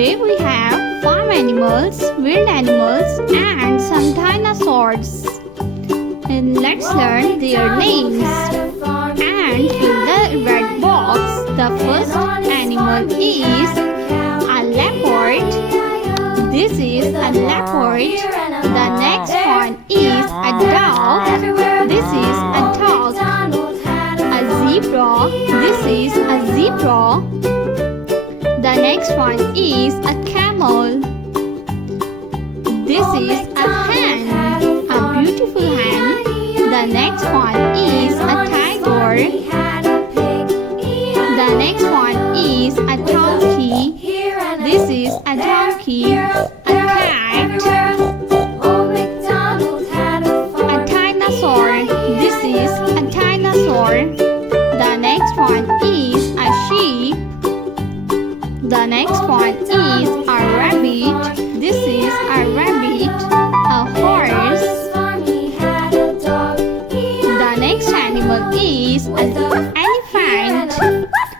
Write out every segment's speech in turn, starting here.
Today we have farm animals, wild animals, and some dinosaurs. And let's learn their names. And in the red box, the first animal is a leopard. This is a leopard. The next one is a dog. This is a dog. A zebra. This is a zebra. The next one is a camel. This is a hen, a beautiful hen. The next one is a tiger. The next one is a donkey. This is a donkey. A cat. A dinosaur. This is a dinosaur. The next one is a sheep. The next one is a rabbit. This is a rabbit. A horse. The next animal is an elephant.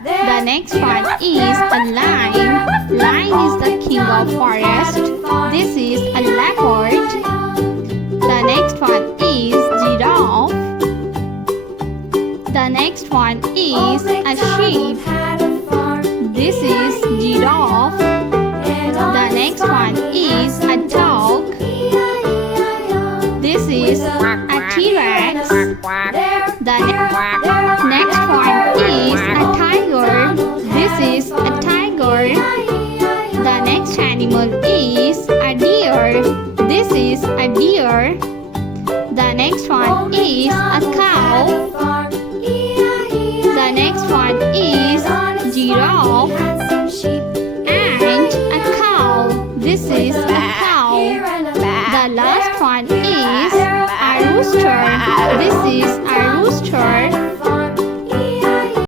The next one is a lion. Lion is the king of forest. This is a leopard. The next one is giraffe. The next one is a sheep. This is giraffe. The next one is a dog. This is a T-Rex. The next one is a tiger. This is a tiger. The next animal is a deer. This is a deer. The next one is a cow. The next one is giraffe and a cow. This is a cow. The last one is a rooster. This is